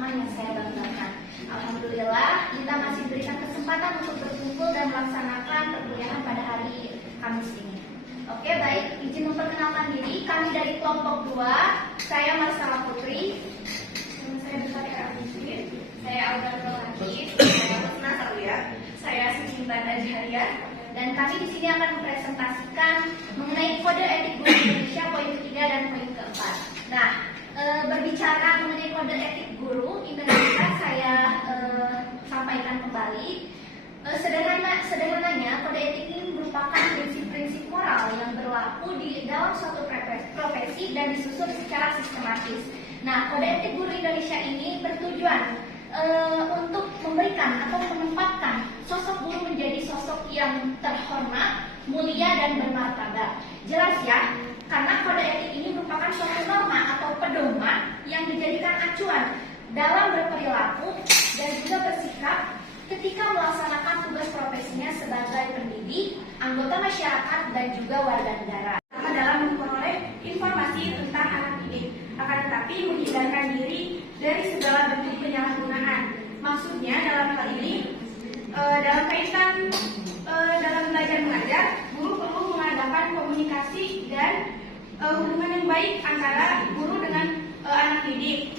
teman-teman yang saya banggakan. Alhamdulillah, kita masih diberikan kesempatan untuk berkumpul dan melaksanakan perkuliahan pada hari Kamis ini. Oke, baik, izin memperkenalkan diri. Kami dari kelompok 2, saya Marsala Putri, saya Besari Arabisir, saya Audan Rohani, saya Husna Salia, saya Sintan Ajharia, dan kami di sini akan mempresentasikan mengenai kode etik guru Indonesia poin ketiga dan poin keempat. Nah, berbicara mengenai kode etik guru Indonesia, saya sampaikan kembali. Sederhananya, kode etik ini merupakan prinsip-prinsip moral yang berlaku di dalam suatu profesi dan disusun secara sistematis. Nah, kode etik guru Indonesia ini bertujuan untuk memberikan atau menempatkan sosok guru menjadi sosok yang terhormat, mulia, dan bermartabat. Jelas ya, karena kode etik ini merupakan suatu norma atau pedoman yang dijadikan acuan dalam berperilaku dan juga bersikap ketika melaksanakan tugas profesinya sebagai pendidik, anggota masyarakat, dan juga warga negara. Dalam memperoleh informasi tentang anak didik, akan tetapi menghindarkan diri dari segala bentuk penyalahgunaan. Maksudnya dalam hal ini, dalam kaitan dalam belajar mengajar, guru perlu mengadakan komunikasi dan hubungan yang baik antara guru dengan anak didik.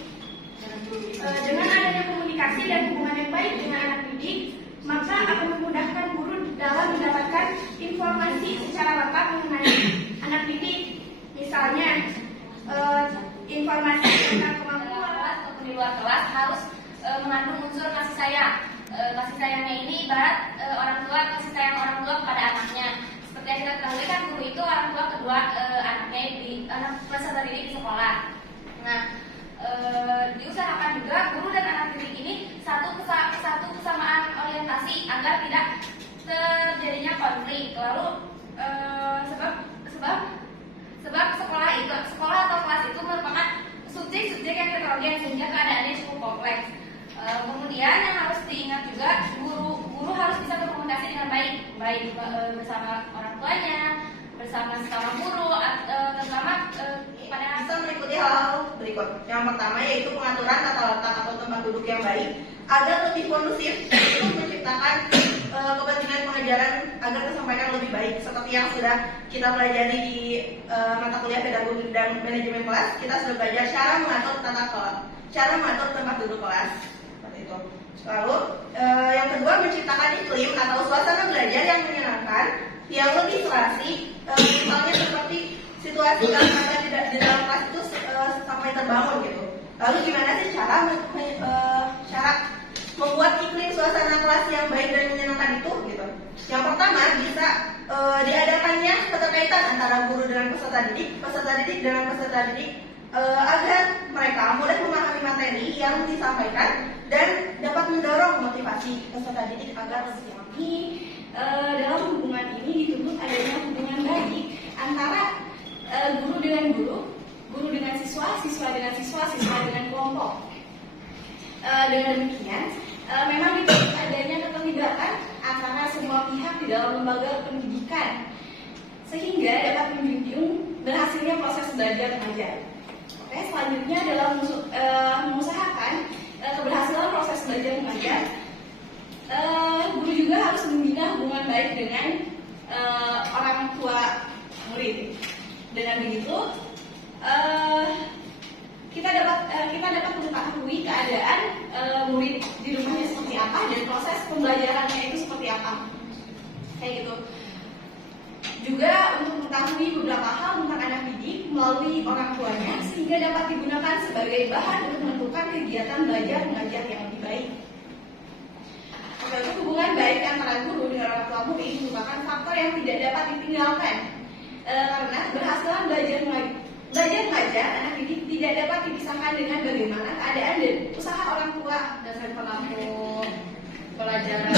Dengan adanya komunikasi dan hubungan yang baik dengan anak didik, maka akan memudahkan guru dalam mendapatkan informasi secara lengkap mengenai anak didik. Misalnya, informasi tentang kemampuan ataupun di luar kelas harus mengandung unsur kasih sayang. Kasih sayangnya ini ibarat orang tua kasih sayang orang tua kepada anaknya. Seperti yang kita ketahui kan, guru itu orang tua kedua anaknya anak peserta didik di sekolah. Nah, diusahakan juga guru dan anak didik ini satu kesamaan orientasi agar tidak terjadinya konflik. Lalu sebab sekolah atau kelas itu merupakan subjek-subjek yang heterogen sehingga keadaannya cukup kompleks. Kemudian yang harus diingat juga, guru harus bisa berkomunikasi dengan baik bersama orang tuanya, bersama sesama guru, terutama pada bisa mengikuti hal berikut. Yang pertama yaitu pengaturan tata letak atau tempat duduk yang baik agar lebih kondusif untuk menciptakan kepentingan pengajaran agar tersampaikan lebih baik. Seperti yang sudah kita pelajari di mata kuliah pedagogi dan manajemen kelas, kita sudah belajar cara mengatur tata kelas, cara mengatur tempat duduk kelas. Seperti itu. Lalu yang kedua, menciptakan iklim atau suasana belajar yang menyenangkan, yang lebih serasi, misalnya seperti situasi kata di dalam kelas itu sampai terbangun gitu. Lalu gimana sih cara membuat iklim suasana kelas yang baik dan menyenangkan itu gitu? Yang pertama bisa diadakannya keterkaitan antara guru dengan peserta didik dengan peserta didik agar mereka mudah memahami materi yang disampaikan dan dapat mendorong motivasi peserta didik agar lebih Ini dalam hubungan ini dituntut adanya hubungan baik antara guru dengan guru, guru dengan siswa, siswa dengan siswa, siswa dengan kelompok. Dengan demikian, memang dituntut adanya keterlibatan antara semua pihak di dalam lembaga pendidikan sehingga dapat menjunjung berhasilnya proses belajar mengajar. Oke, selanjutnya adalah mengusahakan keberhasilan proses belajar mengajar. Guru juga harus membina hubungan baik dengan orang tua murid. Dengan begitu, kita dapat mengetahui keadaan murid di rumahnya seperti apa dan proses pembelajarannya itu seperti apa. Kayak gitu. Juga untuk mengetahui beberapa hal tentang anak didik melalui orang tuanya sehingga dapat digunakan sebagai bahan untuk menentukan kegiatan belajar mengajar yang lebih baik. Oke, hubungan baik antara guru dengan orang tua murid merupakan faktor yang tidak dapat ditinggalkan karena keberhasilan belajar mengajar anak didik tidak dapat dipisahkan dengan bagaimana keadaan dan usaha orang tua. dasar pelaku pelajaran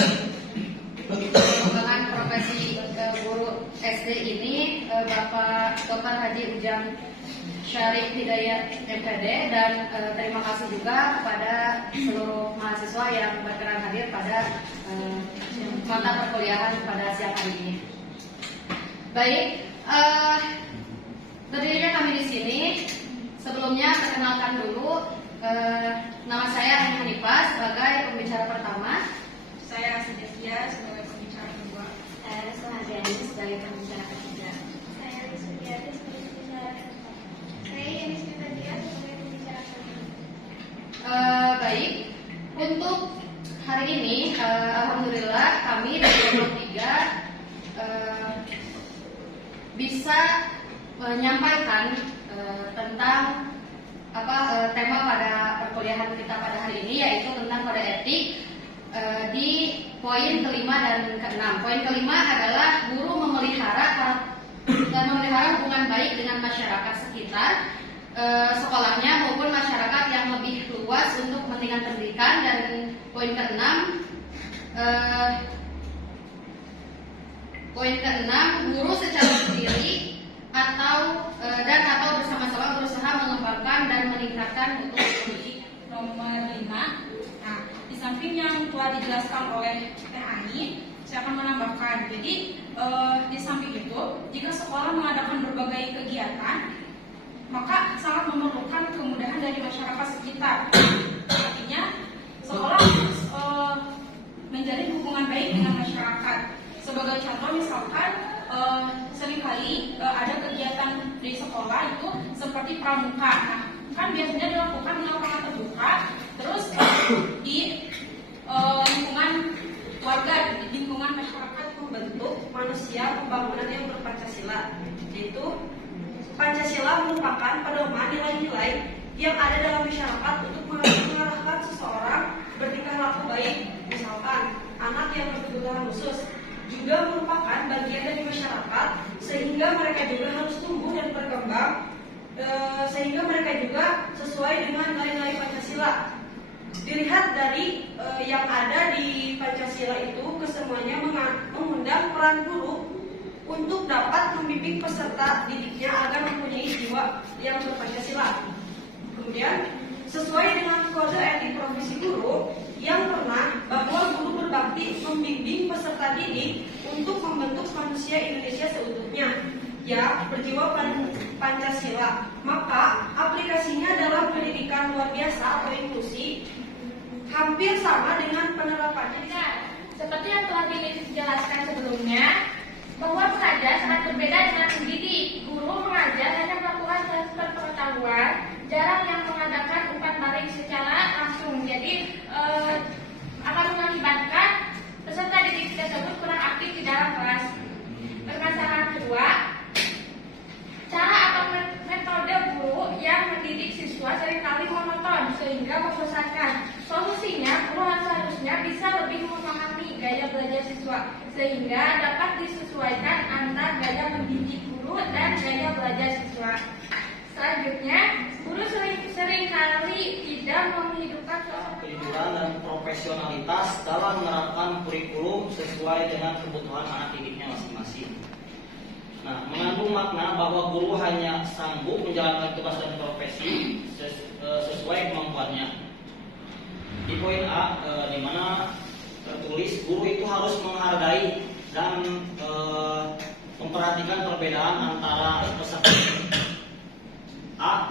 pengembangan profesi guru SD ini, Bapak Dr. Haji Ujang Syarif Hidayat MPD, dan terima kasih juga kepada seluruh mahasiswa yang berkenan hadir pada mata perkuliahan pada siang hari ini. Baik, berdirinya kami di sini. Sebelumnya perkenalkan dulu, Nama saya Aini Hanifah sebagai pembicara pertama. Saya Sedesia sebagai pembicara kedua. Saya Suhaziani sebagai pembicara ketiga. Saya Rizkyati sebagai pembicara keempat. Saya Yanis Fitria sebagai pembicara kelima. Baik, untuk hari ini alhamdulillah kami dari kelompok 3 bisa menyampaikan tentang tema pada perkuliahan kita pada hari ini, yaitu tentang kode etik di poin kelima dan keenam. Poin kelima adalah guru memelihara hubungan baik dengan masyarakat sekitar sekolahnya maupun masyarakat yang lebih luas untuk kepentingan pendidikan. Dan poin keenam, guru secara sendiri atau bersama-sama berusaha mengembangkan dan meningkatkan mutu pendidik. Nomor 5. Nah, di samping yang telah dijelaskan oleh Teh Ani, saya akan menambahkan. Jadi di samping itu, jika sekolah mengadakan berbagai kegiatan, maka sangat memerlukan kemudahan dari masyarakat sekitar. Artinya, sekolah harus menjalin hubungan baik dengan masyarakat. Sebagai contoh, misalkan seringkali ada kegiatan di sekolah itu seperti pramuka. Nah, kan biasanya dilakukan di lapangan terbuka, terus di lingkungan warga, di lingkungan masyarakat, membentuk manusia pembangunan yang berpancasila. Yaitu Pancasila merupakan pedoman nilai-nilai yang ada dalam masyarakat untuk mengarahkan seseorang bertingkah laku baik. Misalkan anak yang berkebutuhan khusus juga merupakan bagian dari masyarakat, sehingga mereka juga harus tumbuh dan berkembang, sehingga mereka juga sesuai dengan nilai-nilai Pancasila. Dilihat dari yang ada di Pancasila itu, kesemuanya mengundang peran guru untuk dapat membimbing peserta didiknya agar mempunyai jiwa yang berpancasila. Kemudian, sesuai dengan kode etik profesi guru yang pernah bahwa guru berbakti membimbing peserta didik untuk membentuk manusia Indonesia seutuhnya, ya berjiwa Pancasila. Maka aplikasinya dalam pendidikan luar biasa atau inklusi hampir sama dengan penerapannya. Seperti yang telah dijelaskan sebelumnya, bahwa mengajar sangat berbeda dengan mendidik. Guru mengajar hanya melakukan transfer pengetahuan, jarang yang mengadakan umpan balik secara langsung. Jadi akan mengakibatkan peserta didik tersebut kurang aktif di dalam kelas. Permasalahan kedua, cara atau metode guru yang mendidik siswa seringkali monoton sehingga membosankan. Solusinya, guru seharusnya bisa lebih memahami gaya belajar siswa sehingga dapat disesuaikan antara gaya mendidik guru dan gaya belajar siswa. Selanjutnya, guru seringkali tidak menghidupkan kejujuran dan profesionalitas dalam menerapkan kurikulum sesuai dengan kebutuhan anak didiknya masing-masing. Nah, mengandung makna bahwa guru hanya sanggup menjalankan tugas dan profesi sesuai kemampuannya. Di poin A, di mana tertulis guru itu harus menghargai dan memperhatikan perbedaan antara peserta A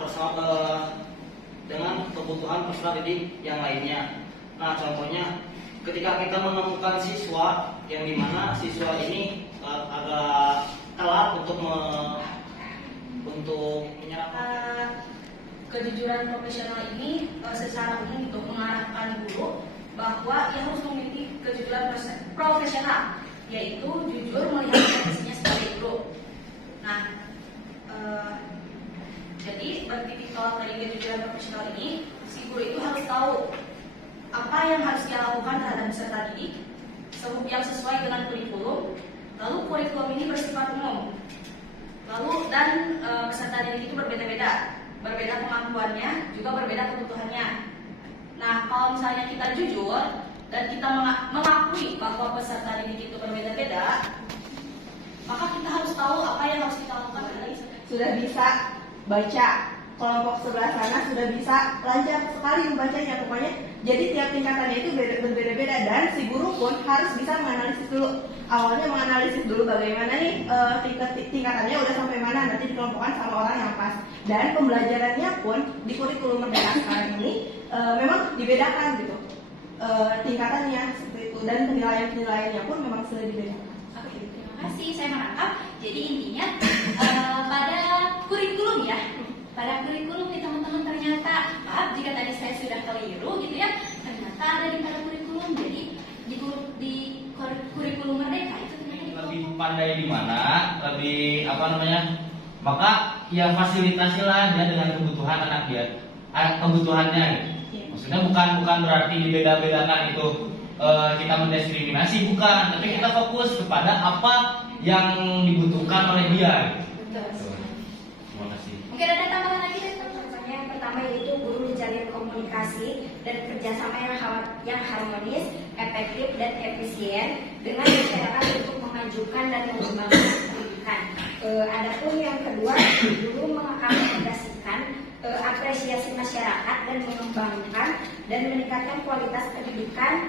dengan kebutuhan peserta didik yang lainnya. Nah, contohnya ketika kita menemukan siswa yang dimana siswa ini agak telat untuk menyerap kejujuran profesional ini secara umum untuk mengarahkan guru bahwa ia harus memiliki kejujuran profesional, yaitu jujur melihat profesinya sebagai guru. Nah, jadi bertitik tolak dari kejujuran profesional ini, si guru itu harus tahu apa yang harus dia lakukan terhadap peserta didik yang sesuai dengan kurikulum. Lalu kurikulum ini bersifat umum. Lalu dan peserta didik itu berbeda-beda kemampuannya, juga berbeda kebutuhannya. Nah, kalau misalnya kita jujur dan kita mengakui bahwa peserta didik itu berbeda-beda, maka kita harus tahu apa yang harus kita lakukan. Sudah bisa baca kelompok sebelah sana sudah bisa lancar sekali membacanya pokoknya. Jadi tiap tingkatannya itu berbeda-beda dan si guru pun harus bisa menganalisis dulu. Awalnya menganalisis dulu bagaimana nih tingkatannya udah sampai mana, nanti dikelompokkan sama orang yang pas. Dan pembelajarannya pun di kurikulum Merdeka sekarang ini memang dibedakan gitu tingkatannya seperti itu, dan penilaian-penilaiannya pun memang sudah dibedakan. Oke, terima kasih. Saya menangkap. Jadi intinya pada kurikulum ya, pada kurikulum nih teman-teman, ternyata maaf jika tadi saya sudah keliru gitu ya, ternyata ada di pada kurikulum. Jadi di kurikulum Merdeka itu ternyata Lebih pandai di mana, lebih apa namanya, maka ya fasilitasilah dia dengan kebutuhan anak dia, kebutuhannya gitu. Maksudnya bukan berarti dibeda-bedakan itu kita mendiskriminasi, bukan, tapi kita fokus kepada apa yang dibutuhkan oleh dia. betul. Terima kasih. Mungkin ada tambahan lagi dari teman-teman? Contohnya yang pertama yaitu guru menjalin komunikasi dan kerjasama yang harmonis, efektif dan efisien dengan masyarakat untuk memajukan dan mengembangkan pendidikan. Adapun yang kedua, guru mengakomodasikan apresiasi masyarakat dan mengembangkan dan meningkatkan kualitas pendidikan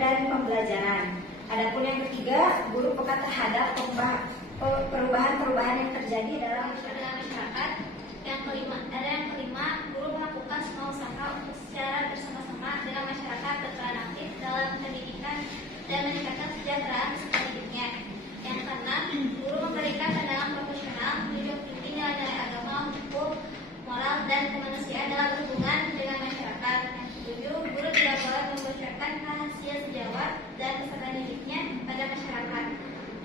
dan pembelajaran. Adapun yang ketiga, guru peka terhadap perubahan-perubahan yang terjadi dalam masyarakat. Yang kelima, guru melakukan semua usaha untuk secara bersama-sama dengan masyarakat berperan aktif dalam pendidikan dan meningkatkan kesejahteraan peserta didiknya. Yang keenam, guru memberikan pandangan profesional, menjunjung tinggi nilai-nilai agama, hukum, moral, dan kemanusiaan dalam hubungan dengan masyarakat. Yang ketujuh, guru tidak boleh membocorkan rahasia sejawat dan peserta didiknya pada masyarakat.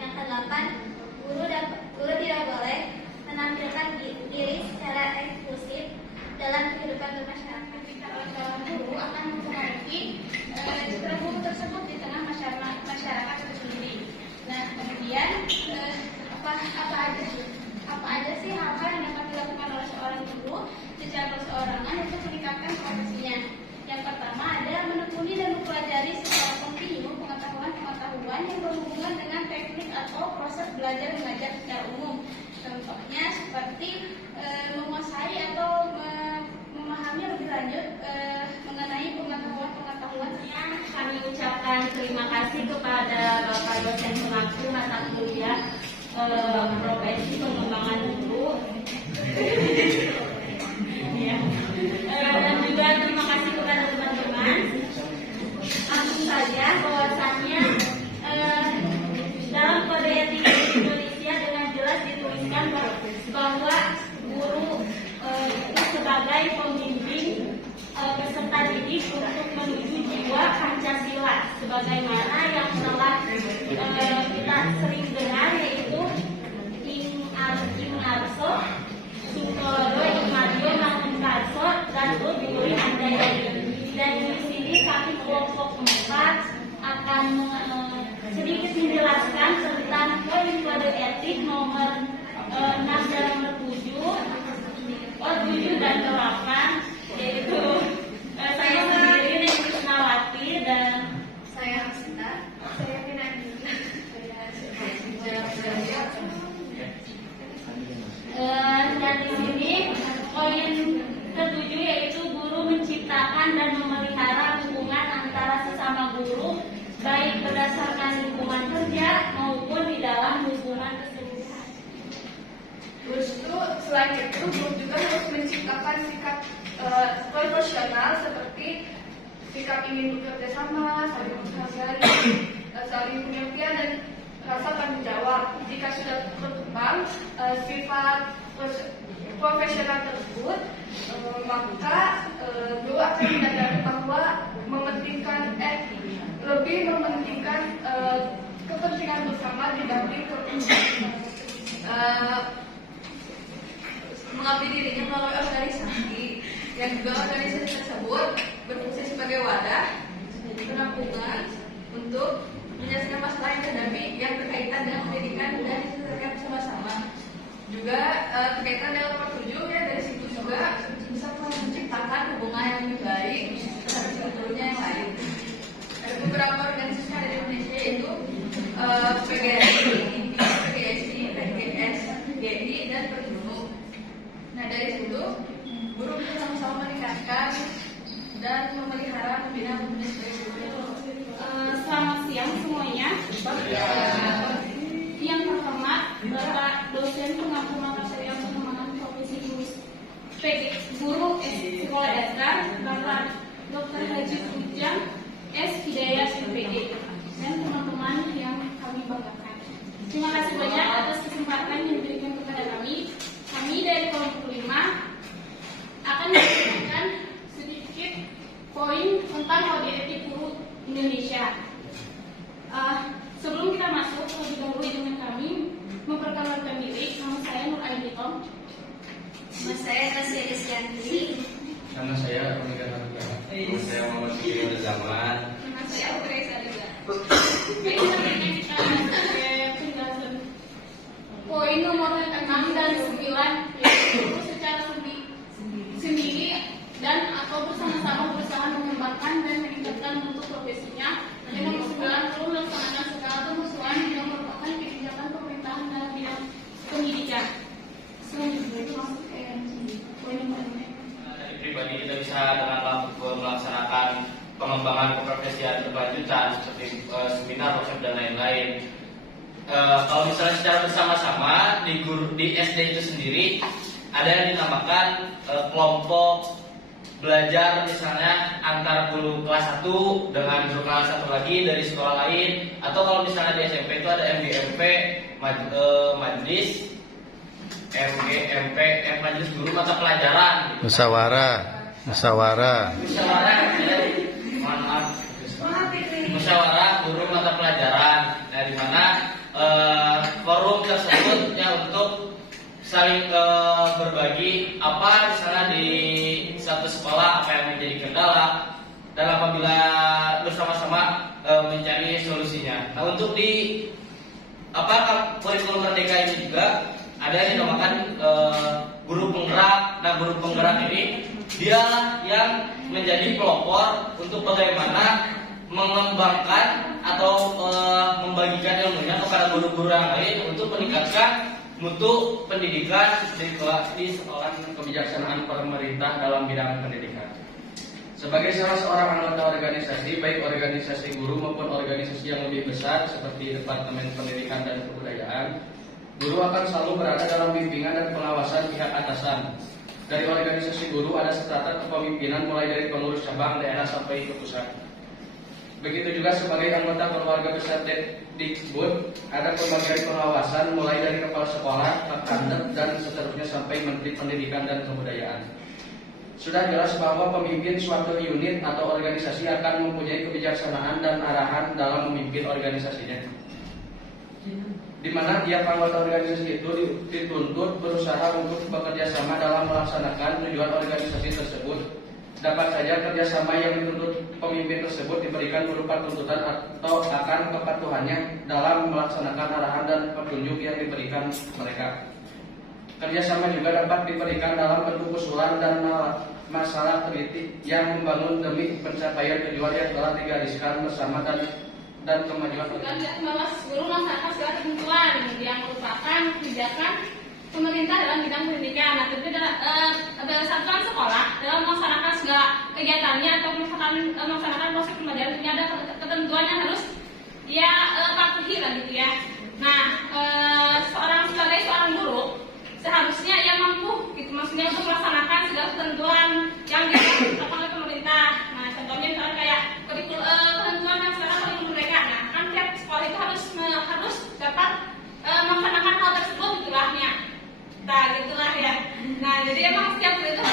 Yang kedelapan, guru tidak boleh menampilkan diri secara eksklusif dalam kehidupan bermasyarakat. Kalau seorang guru akan mempengaruhi guru tersebut di tengah masyarakat itu sendiri. Nah, kemudian apa aja sih hal-hal yang dapat dilakukan oleh seorang guru secara perseorangan untuk meningkatkan profesinya? Yang pertama adalah menekuni dan mempelajari secara kontinu pengetahuan yang berhubungan dengan teknik atau proses belajar mengajar secara umum. Contohnya seperti menguasai atau memahami lebih lanjut mengenai pengetahuan yang Kami ucapkan terima kasih kepada Bapak dosen pengasuh mata kuliah profesi pengembangan guru. Ya. Dan juga terima kasih kepada teman-teman. Langsung saja bahwasannya dalam kode etik Indonesia dengan jelas dituliskan bahwa guru itu sebagai pembimbing peserta didik untuk menuju jiwa Pancasila, sebagaimana yang telah kita sering dengar, yaitu Ing Arso, Suntoro, Imadio, Mangunkarso, dan Duri Handayani. Dan di sini kami kelompok 4 akan sedikit menjelaskan tentang poin kode etik nomor 6 dan nomor 7 dan 8, yaitu saya sendiri Neng Krisnawati dan saya Sita, saya Pinandina, dan di sini poin ke-7 yaitu guru menciptakan dan memelihara hubungan antara sesama guru baik berdasarkan lingkungan kerja maupun di dalam hubungan keseluruhan. Terus itu selain itu guru juga harus menciptakan sikap profesional seperti sikap ingin bekerja sama, saling menghargai, saling pengertian dan rasa tanggung jawab. Jika sudah berkembang sifat profesional tersebut, maka guru akan menyadari bahwa lebih mementingkan kepentingan bersama dibanding mengabdi dirinya melalui organisasi yang juga organisasi tersebut berfungsi sebagai wadah penampungan untuk menyelesaikan masalah yang dihadapi yang berkaitan dengan pendidikan dan diselesaikan bersama-sama. Juga berkaitan dengan nomor 7 ya, dari situ juga bisa menciptakan hubungan yang lebih baik terhadap gurunya yang lain. Ada beberapa organisasi yang ada di Indonesia yaitu PGSI, PGSI, PGS, GI, dan Perhimpunan. Nah dari situ Guru bisa sama-sama meningkatkan dan memelihara pembinaan guru. Selamat siang semuanya. Yang pertama, Bapak dosen pengampu mata kuliah pengembangan profesi guru sekolah dasar, Bapak Dr. Haji Ujang S. Hidayat MPG, dan teman-teman yang kami banggakan. Terima kasih banyak atas kesempatan yang diberikan kepada kami. Kami dari kelompok 5 akan memberikan sedikit poin tentang kode etik guru Indonesia. Sebelum kita masuk, terlebih dahulu dengan kami memperkenalkan diri. Nama saya Nur Aini Tom. Nama saya Tasya Desianti. Nama saya Ronika Haruka. Nama saya Muhammad Fikri Zaman. Nama saya Putri Sadega. Baik, kita berikan penjelasan poin nomor 6 dan 9, yaitu secara sendiri dan atau bersama-sama berusaha mengembangkan dan meningkatkan mutu profesinya. Dan nomor 9 melaksanakan segala kemusuhan yang merupakan kebijakan pemerintahan dalam bidang pendidikan. Selanjutnya itu masuk ke poin nomor 6. Dari pribadi kita bisa dengan melaksanakan pengembangan keprofesian berkelanjutan seperti seminar, workshop dan lain-lain. Kalau misalnya secara bersama-sama di SD itu sendiri ada yang dinamakan kelompok belajar, misalnya antar guru kelas 1 dengan guru kelas 1 lagi dari sekolah lain, atau kalau misalnya di SMP itu ada MGMP, Majelis Majelis Guru Mata Pelajaran gitu. Musyawarah Guru Mata Pelajaran. Nah, di mana forum tersebut ya untuk saling berbagi apa misalnya di satu sekolah apa yang menjadi kendala, dan apabila bersama-sama mencari solusinya. Nah, untuk di kurikulum Merdeka ini juga ada yang dinamakan guru penggerak. Nah, guru penggerak ini dia yang menjadi pelopor untuk bagaimana mengembangkan atau membagikan ilmunya kepada guru-guru yang lain untuk meningkatkan mutu pendidikan di sekolah. Kebijaksanaan pemerintah dalam bidang pendidikan. Sebagai salah seorang anggota organisasi, baik organisasi guru maupun organisasi yang lebih besar seperti Departemen Pendidikan dan Kebudayaan, guru akan selalu berada dalam bimbingan dan pengawasan pihak atasan. Dari organisasi guru ada strata kepemimpinan mulai dari pengurus cabang, daerah sampai ke pusat. Begitu juga sebagai anggota keluarga besar Dikbud, ada pembagian pengawasan mulai dari kepala sekolah, Kapkandet, dan seterusnya sampai Menteri Pendidikan dan Kebudayaan. Sudah jelas bahwa pemimpin suatu unit atau organisasi akan mempunyai kebijaksanaan dan arahan dalam memimpin organisasinya, di mana tiap anggota organisasi itu dituntut berusaha untuk bekerja sama dalam melaksanakan tujuan organisasi tersebut. Dapat saja kerjasama yang dituntut pemimpin tersebut diberikan berupa tuntutan atau akan kepatuhannya dalam melaksanakan arahan dan petunjuk yang diberikan mereka. Kerjasama juga dapat diberikan dalam bentuk usulan dan masalah kritik yang membangun demi pencapaian tujuan yang telah digariskan bersama dan kemajuan. Bahwa guru melaksanakan segala ketentuan yang merupakan kebijakan pemerintah dalam bidang pendidikan. Nah, tentu satuan sekolah dalam melaksanakan segala kegiatannya atau melaksanakan proses pembelajaran tentunya ada ketentuan yang harus dia patuhi lah gitu ya. Nah, sebagai seorang guru seharusnya ia mampu gitu, maksudnya untuk melaksanakan segala ketentuan yang ditetapkan oleh pemerintah. Nah, contohnya misalnya kayak ketentuan yang sekarang kurikulum mereka. Nah, kan tiap sekolah itu harus dapat melaksanakan hal tersebut gitulah ya. Nah, gitulah ya. Nah, jadi emang setiap guru itu